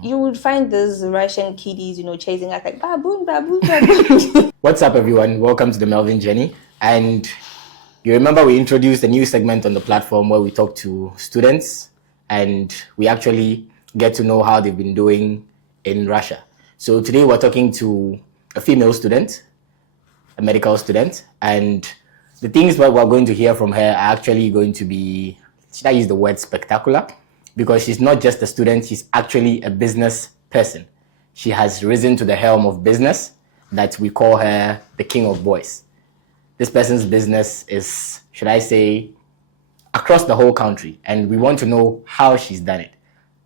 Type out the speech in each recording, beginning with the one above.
You would find these Russian kiddies, chasing us like baboon, baboon, baboon. What's up, everyone? Welcome to the Melvin Journey. And you remember we introduced a new segment on the platform where we talk to students and we actually get to know how they've been doing in Russia. So today we're talking to a female student, a medical student, and the things that we're going to hear from her are actually going to be, should I use the word spectacular? Because she's not just a student, she's actually a business person. She has risen to the helm of business that we call her the king of boys. This person's business is, should I say, across the whole country. And we want to know how she's done it.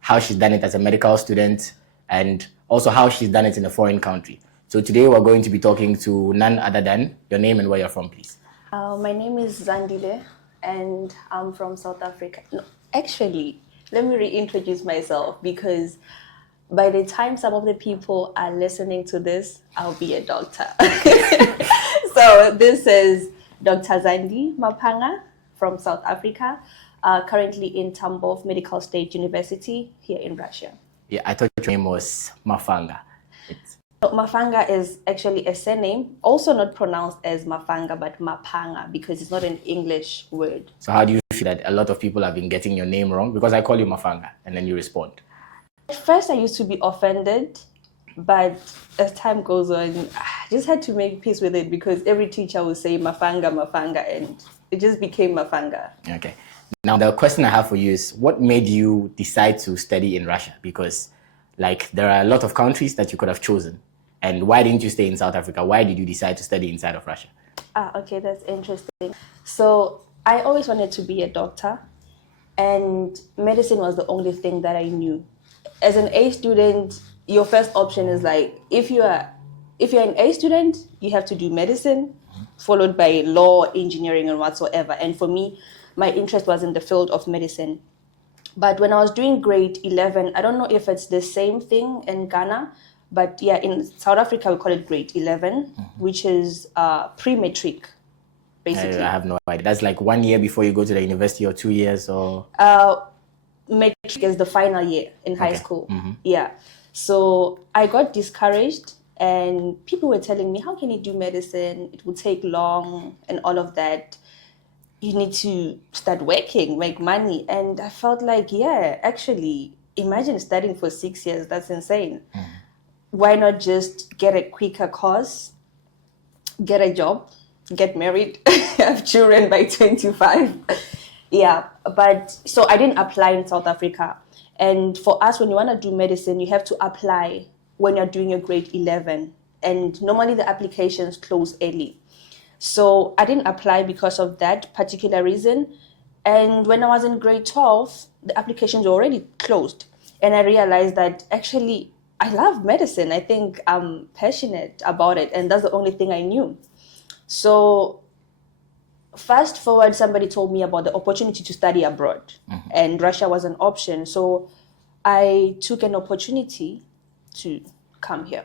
How she's done it as a medical student and also how she's done it in a foreign country. So today we're going to be talking to none other than your name and where you're from, please. My name is Zandi and I'm from South Africa. No, actually, let me reintroduce myself because by the time some of the people are listening to this, I'll be a doctor. So this is Dr. Zandi Mapanga from South Africa, currently in Tambov Medical State University here in Russia. Yeah, I thought your name was Mafanga. Mafanga is actually a surname, also not pronounced as Mafanga, but Mapanga, because it's not an English word. So how do you feel that a lot of people have been getting your name wrong? Because I call you Mafanga, and then you respond. At first, I used to be offended, but as time goes on, I just had to make peace with it because every teacher would say Mafanga, Mafanga, and it just became Mafanga. Okay. Now, the question I have for you is, what made you decide to study in Russia? Because, there are a lot of countries that you could have chosen. And why didn't you stay in South Africa? Why did you decide to study inside of Russia? Okay, that's interesting. So I always wanted to be a doctor, and medicine was the only thing that I knew. As an A student, your first option is if you're an A student, you have to do medicine, followed by law, engineering, and whatsoever. And for me, my interest was in the field of medicine. But when I was doing grade 11, I don't know if it's the same thing in Ghana, but yeah, in South Africa, we call it grade 11, which is pre-matric, basically. I have no idea. That's 1 year before you go to the university or 2 years or... Matric is the final year in high school. Yeah. So I got discouraged and people were telling me, how can you do medicine? It will take long and all of that. You need to start working, make money. And I felt actually, imagine studying for 6 years. That's insane. Why not just get a quicker course, get a job, get married, have children by 25? Yeah, but so I didn't apply in South Africa. And for us, when you want to do medicine, you have to apply when you're doing your grade 11. And normally the applications close early. So I didn't apply because of that particular reason. And when I was in grade 12, the applications were already closed. And I realized that actually, I love medicine. I think I'm passionate about it. And that's the only thing I knew. So fast forward, somebody told me about the opportunity to study abroad. And Russia was an option. So I took an opportunity to come here.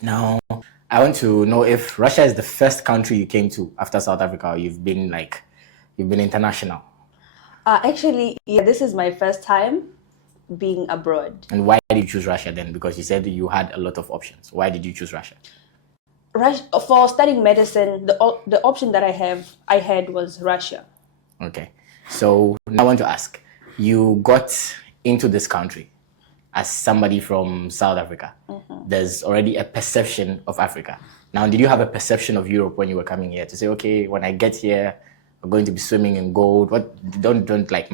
Now, I want to know if Russia is the first country you came to after South Africa, or you've been international. Actually, yeah, this is my first time being abroad. And why did you choose Russia then? Because you said you had a lot of options. Why did you choose Russia? For studying medicine, the option that I had was Russia. Okay. So now I want to ask, you got into this country as somebody from South Africa. There's already a perception of Africa. Now, did you have a perception of Europe when you were coming here to say, okay, when I get here, I'm going to be swimming in gold? Don't like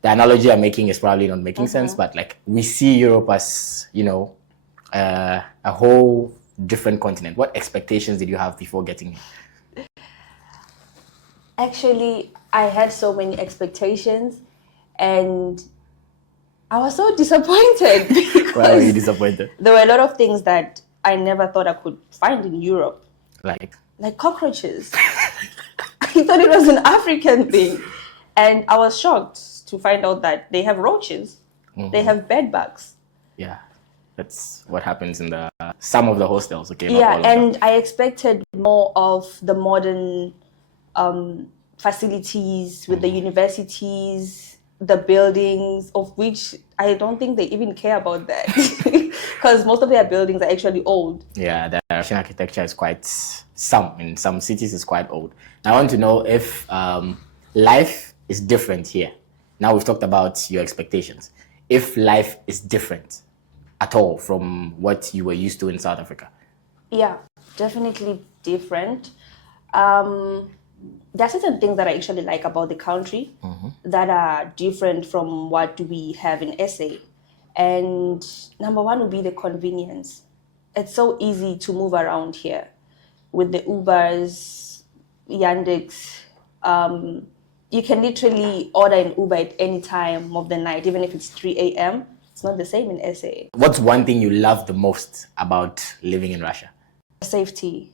the analogy I'm making is probably not making sense, but we see Europe as, a whole different continent. What expectations did you have before getting here? Actually, I had so many expectations and I was so disappointed. Why were you disappointed? There were a lot of things that I never thought I could find in Europe. Like cockroaches. I thought it was an African thing. And I was shocked to find out that they have roaches. They have bed bugs. Yeah, that's what happens in some of the hostels. Okay. Yeah, and I expected more of the modern facilities with the universities the buildings, of which I don't think they even care about that, because most of their buildings are actually old. Yeah, the Russian architecture is in some cities is quite old. I want to know if life is different here. Now we've talked about your expectations. If life is different at all from what you were used to in South Africa. Yeah, definitely different. There are certain things that I actually like about the country that are different from what we have in SA. And number one would be the convenience. It's so easy to move around here with the Ubers, Yandex. You can literally order an Uber at any time of the night, even if it's 3 a.m. It's not the same in SA. What's one thing you love the most about living in Russia? Safety.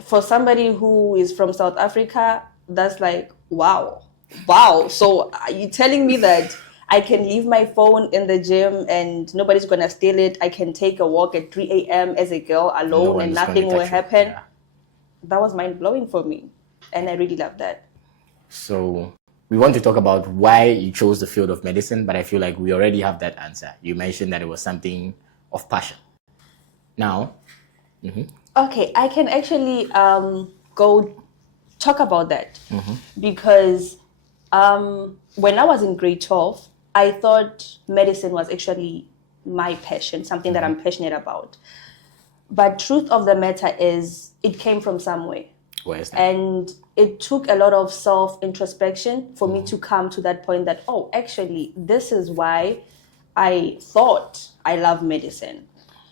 For somebody who is from South Africa, that's like, wow. So are you telling me that I can leave my phone in the gym and nobody's going to steal it? I can take a walk at 3 a.m. as a girl alone and nothing will happen? Yeah. That was mind-blowing for me. And I really love that. So we want to talk about why you chose the field of medicine, but I feel like we already have that answer. You mentioned that it was something of passion. Now, okay, I can actually go talk about that because when I was in grade 12, I thought medicine was actually my passion, something that I'm passionate about. But truth of the matter is, it came from somewhere. Where is that? And it took a lot of self-introspection for me to come to that point that, oh, actually, this is why I thought I love medicine.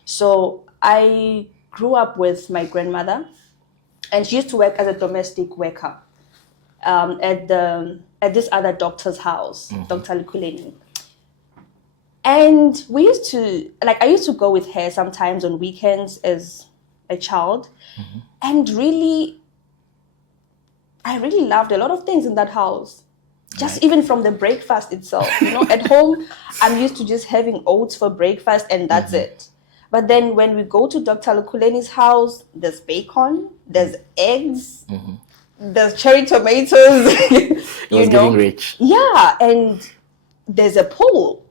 So I grew up with my grandmother, and she used to work as a domestic worker at this other doctor's house, Dr. Lukuleni. And we used to, I used to go with her sometimes on weekends as a child, and I really loved a lot of things in that house. Just even from the breakfast itself. At home, I'm used to just having oats for breakfast and that's it. But then when we go to Dr. Lukuleni's house, there's bacon, there's eggs, there's cherry tomatoes. It was getting rich. Yeah, and there's a pool.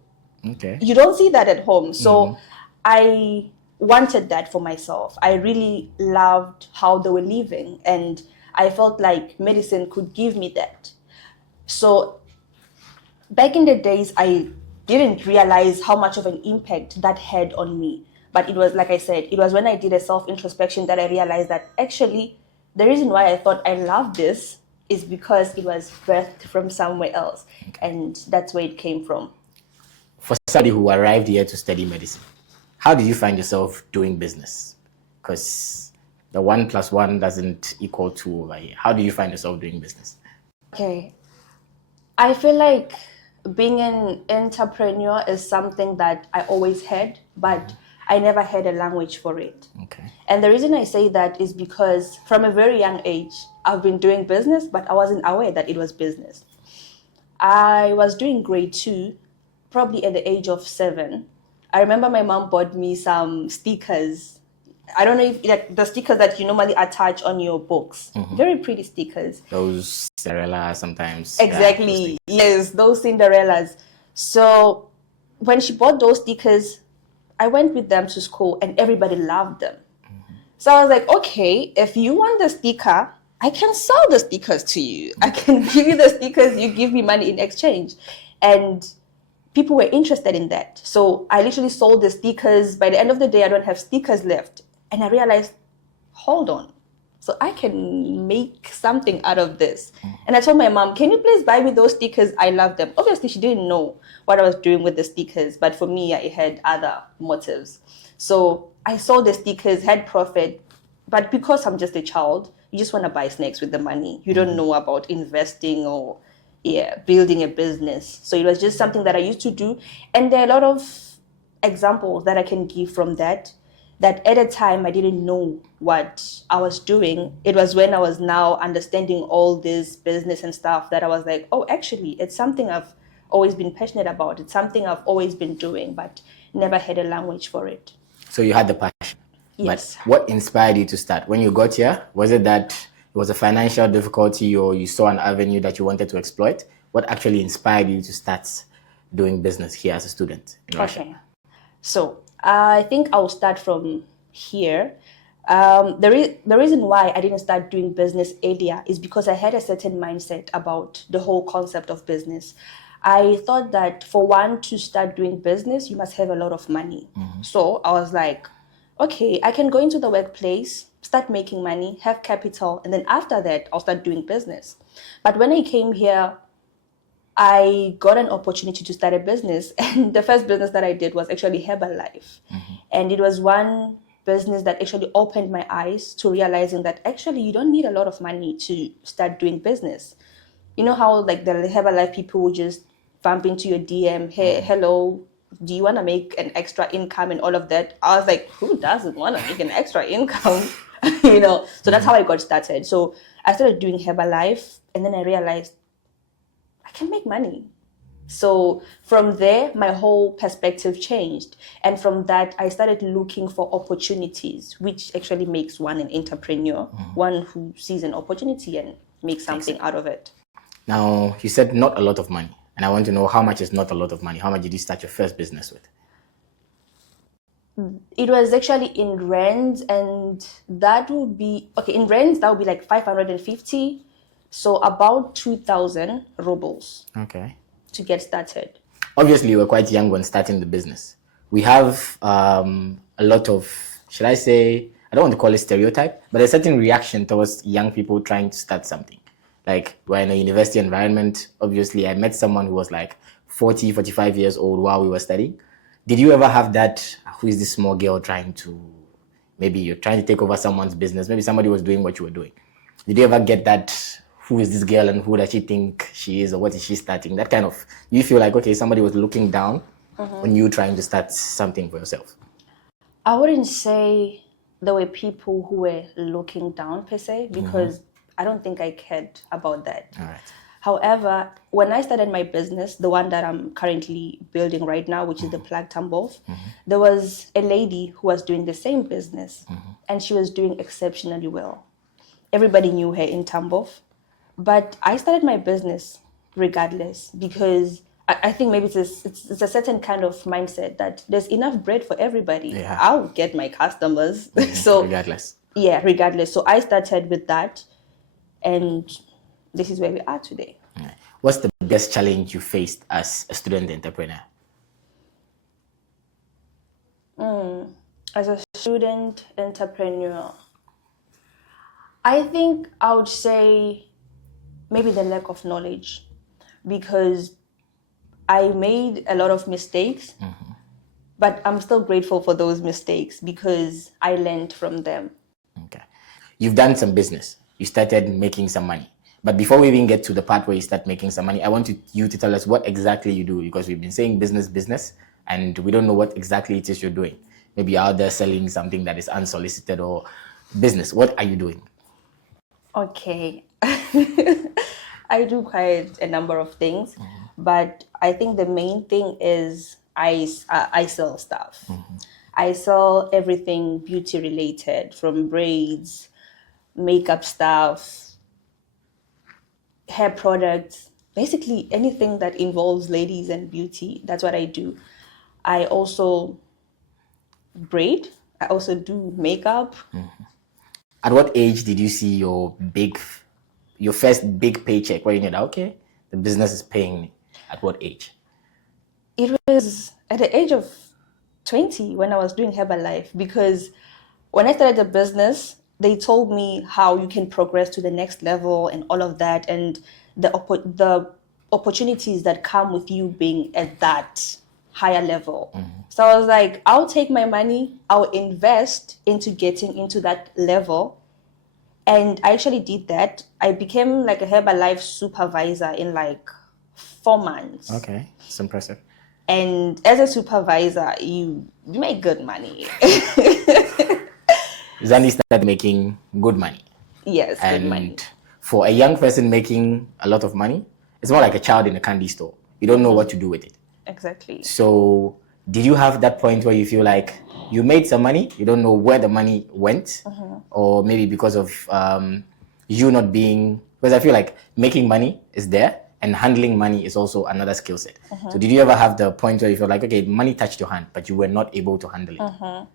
Okay. You don't see that at home. So I wanted that for myself. I really loved how they were living, and I felt like medicine could give me that. So back in the days, I didn't realize how much of an impact that had on me. But it was, like I said, it was when I did a self-introspection that I realized that actually the reason why I thought I loved this is because it was birthed from somewhere else. And that's where it came from. For somebody who arrived here to study medicine, how did you find yourself doing business? Because the 1 + 1 doesn't equal 2 over here. How do you find yourself doing business? Okay. I feel like being an entrepreneur is something that I always had, but I never had a language for it. Okay. And the reason I say that is because from a very young age, I've been doing business, but I wasn't aware that it was business. I was doing grade 2, probably at the age of 7. I remember my mom bought me some stickers. I don't know if the stickers that you normally attach on your books. Very pretty stickers. Those Cinderella sometimes. Exactly. Yes, those Cinderellas. So when she bought those stickers, I went with them to school and everybody loved them. So I was like, okay, if you want the sticker, I can sell the stickers to you. I can give you the stickers, you give me money in exchange. And people were interested in that. So I literally sold the stickers. By the end of the day, I don't have stickers left. And I realized, hold on, so I can make something out of this. And I told my mom, can you please buy me those stickers? I love them. Obviously, she didn't know what I was doing with the stickers, but for me, I had other motives. So I sold the stickers, had profit, but because I'm just a child, you just want to buy snacks with the money. You don't know about investing or building a business. So it was just something that I used to do. And there are a lot of examples that I can give from that at a time I didn't know what I was doing. It was when I was now understanding all this business and stuff that I was like, oh, actually, it's something I've always been passionate about. It's something I've always been doing, but never had a language for it. So you had the passion. Yes. But what inspired you to start? When you got here, was it that it was a financial difficulty or you saw an avenue that you wanted to exploit? What actually inspired you to start doing business here as a student in Russia? Okay. So I think I'll start from here. The reason why I didn't start doing business earlier is because I had a certain mindset about the whole concept of business. I thought that for one to start doing business, you must have a lot of money. So I was like, okay, I can go into the workplace, start making money, have capital, and then after that, I'll start doing business. But when I came here, I got an opportunity to start a business. And the first business that I did was actually Herbalife. And it was one business that actually opened my eyes to realizing that actually you don't need a lot of money to start doing business. You know how like the Herbalife people will just bump into your DM, hey, hello, do you want to make an extra income and all of that? I was like, who doesn't want to make an extra income? So that's how I got started. So I started doing Herbalife, and then I realized I can make money. So from there, my whole perspective changed. And from that, I started looking for opportunities, which actually makes one an entrepreneur, one who sees an opportunity and makes something out of it. Now, you said not a lot of money. And I want to know, how much is not a lot of money? How much did you start your first business with? It was actually in rands, and that would be, in rands, that would be like 550. So about 2,000 rubles. Okay. To get started. Obviously, you were quite young when starting the business. We have a lot of, should I say, I don't want to call it stereotype, but a certain reaction towards young people trying to start something. Like, we're in a university environment. Obviously, I met someone who was like 40, 45 years old while we were studying. Did you ever have that, who is this small girl maybe you're trying to take over someone's business, maybe somebody was doing what you were doing. Did you ever get that, who is this girl and who does she think she is, or what is she starting? That kind of, you feel like, okay, somebody was looking down on you trying to start something for yourself? I wouldn't say there were people who were looking down per se, because I don't think I cared about that. All right. However, when I started my business, the one that I'm currently building right now, which is the Plug Tambov, there was a lady who was doing the same business, and she was doing exceptionally well. Everybody knew her in Tambov. But I started my business regardless, because I think maybe it's a certain kind of mindset that there's enough bread for everybody. Yeah. I'll get my customers. So regardless. Yeah, regardless. So I started with that, and this is where we are today. Yeah. What's the biggest challenge you faced as a student entrepreneur? As a student entrepreneur, I think I would say maybe the lack of knowledge, because I made a lot of mistakes, but I'm still grateful for those mistakes because I learned from them. Okay. You've done some business. You started making some money. But before we even get to the part where you start making some money, I want you to tell us what exactly you do, because we've been saying business, and we don't know what exactly it is you're doing. Maybe you're out there selling something that is unsolicited or business. What are you doing? Okay. I do quite a number of things, but I think the main thing is I sell stuff. I sell everything beauty related, from braids, makeup stuff, hair products, basically anything that involves ladies and beauty. That's what I do. I also braid. I also do makeup. At what age did you see your first big paycheck where you knew that, okay, the business is paying me? At what age? It was at the age of 20 when I was doing Herbalife, because when I started the business, they told me how you can progress to the next level and all of that, and the opportunities that come with you being at that higher level. So I was like, I'll take my money, I'll invest into getting into that level. And I actually did that. I became like a Herbalife supervisor in like 4 months. Okay, it's impressive. And as a supervisor, you make good money. Zandi started making good money. Yes, and good money. For a young person making a lot of money, it's more like a child in a candy store. You don't know what to do with it. Exactly. So did you have that point where you feel like you made some money, you don't know where the money went, or maybe because of you not being, because I feel like making money is there, and handling money is also another skill set. So did you ever have the point where you felt like, okay, money touched your hand, but you were not able to handle it?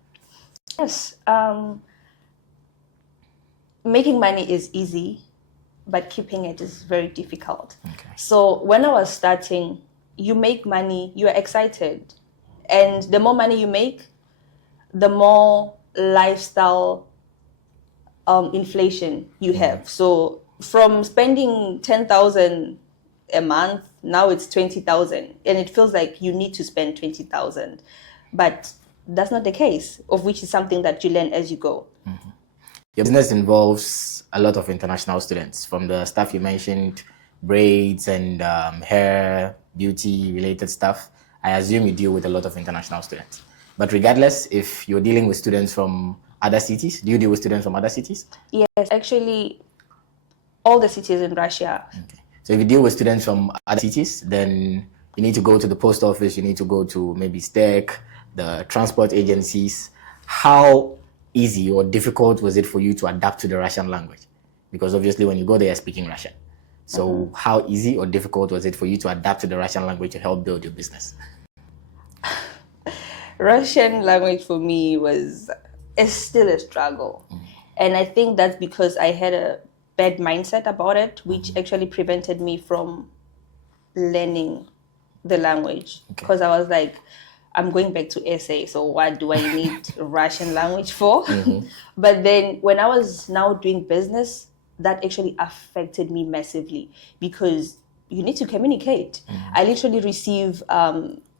Yes. Making money is easy, but keeping it is very difficult. Okay. So when I was starting, you make money, you're excited. And the more money you make, the more lifestyle inflation you have. So from spending 10,000 a month, now it's 20,000. And it feels like you need to spend 20,000. But that's not the case, of which is something that you learn as you go. Your business involves a lot of international students, from the stuff you mentioned, braids and hair, beauty related stuff. I assume you deal with a lot of international students. But regardless, if you're dealing with students from other cities, do you deal with students from other cities? Yes, actually, all the cities in Russia. Okay. So if you deal with students from other cities, then you need to go to the post office, you need to go to maybe STEC, the transport agencies. How easy or difficult was it for you to adapt to the Russian language? Because obviously when you go there, you're speaking Russian. So how easy or difficult was it for you to adapt to the Russian language to help build your business? Russian language for me is still a struggle. And I think that's because I had a bad mindset about it, which actually prevented me from learning the language. Because I was like, I'm going back to SA, so what do I need Russian language for? But then when I was now doing business, that actually affected me massively because you need to communicate. I literally receive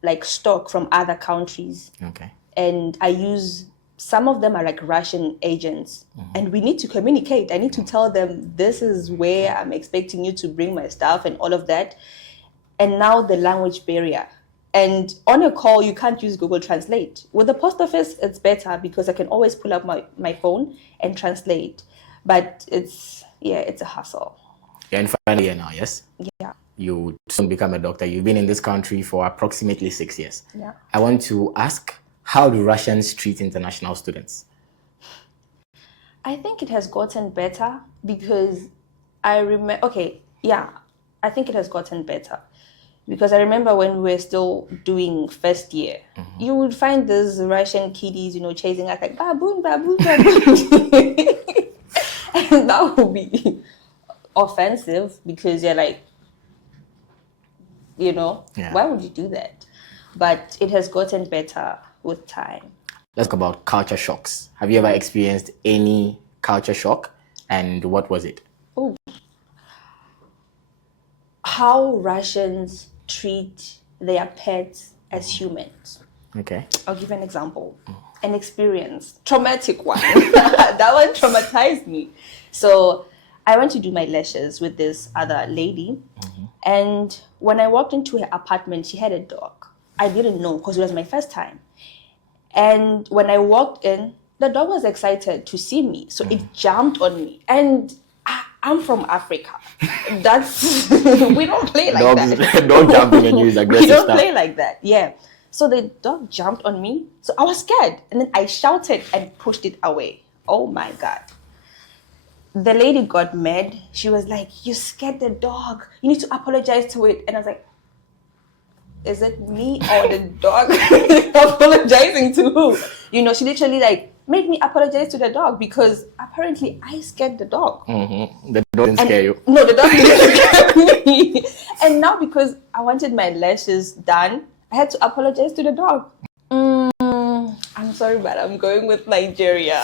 like stock from other countries. Okay. And I use, some of them are like Russian agents. And we need to communicate. I need to tell them, this is where I'm expecting you to bring my stuff and all of that. And now the language barrier. And on a call, you can't use Google Translate. With the post office, it's better because I can always pull up my phone and translate. But it's a hassle. You're in final year now, yes? Yeah. You soon become a doctor. You've been in this country for approximately 6 years. Yeah. I want to ask, how do Russians treat international students? I think it has gotten better because I think it has gotten better. Because I remember when we were still doing first year, you would find these Russian kiddies, chasing us like, baboon, baboon, baboon. And that would be offensive because you're like, why would you do that? But it has gotten better with time. Let's talk about culture shocks. Have you ever experienced any culture shock? And what was it? Oh, how Russians treat their pets as humans. Okay. I'll give an example. An experience, traumatic one. That one traumatized me. So I went to do my lashes with this other lady. And when I walked into her apartment, she had a dog. I didn't know because it was my first time. And when I walked in, the dog was excited to see me. So it jumped on me. And I'm from Africa. That's we don't play like that. Dog jumping on you is aggressive. We don't play like that. Yeah. So the dog jumped on me. So I was scared. And then I shouted and pushed it away. Oh my God. The lady got mad. She was like, you scared the dog. You need to apologize to it. And I was like, is it me or the dog apologizing to who? She literally made me apologize to the dog because apparently I scared the dog. The dog didn't scare you. No, the dog didn't scare me. And now because I wanted my lashes done, I had to apologize to the dog. I'm sorry, but I'm going with Nigeria.